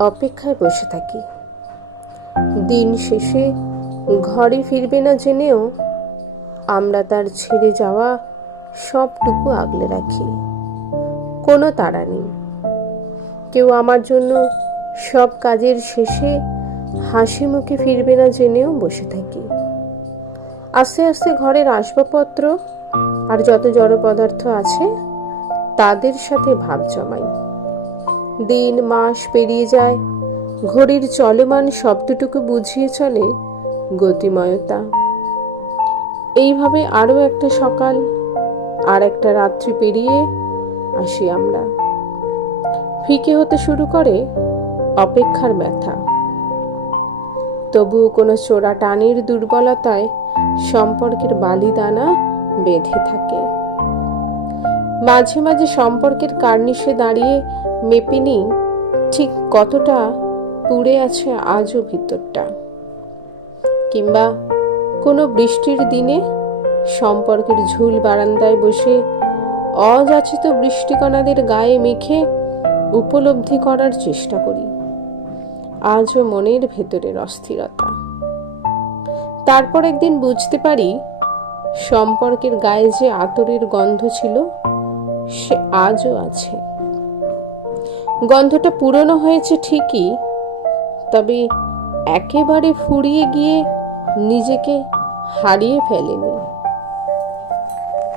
অপেক্ষায় বসে থাকি। দিন শেষে ঘরে ফিরবে না জেনেও আমরা তার ছেড়ে যাওয়া সবটুকু আগলে রাখি। কোনো তাড়া নেই। কেউ আমার জন্য সব কাজের শেষে হাসি মুখে ফিরবে না জেনেও বসে থাকি। আস্তে আস্তে ঘরের আসবাবপত্র আর যত জড় পদার্থ আছে তাদের সাথে ভাব জমাই। দিন মাস পেরিয়ে যায়, ঘড়ির চলমান শব্দটুকু বুঝিয়ে চলে গতিময়তা। এইভাবে আরো একটা সকাল আর একটা রাত্রি পেরিয়ে আসি আমরা। ফিকে হতে শুরু করে অপেক্ষার ব্যথা। তবুও কোনো চোরা টানের দুর্বলতায় সম্পর্কের বালিদানা বেঁধে থাকে। মাঝে মাঝে সম্পর্কের কার্নিশে দাঁড়িয়ে মেপে নিই ঠিক কতটা পুড়ে আছে আজও ভিতরটা। কিংবা কোনো বৃষ্টির দিনে সম্পর্কের ঝুল বারান্দায় বসে অযাচিত বৃষ্টিকণাদের গায়ে মেখে উপলব্ধি করার চেষ্টা করি আজও মনের ভেতরের অস্থিরতা। তারপর একদিন বুঝতে পারি সম্পর্কের গায়ে যে আতরের গন্ধ ছিল সে আজও আছে। গন্ধটা পুরনো হয়েছে ঠিকই, তবে একেবারে ফুরিয়ে গিয়ে নিজেকে হারিয়ে ফেলেনি।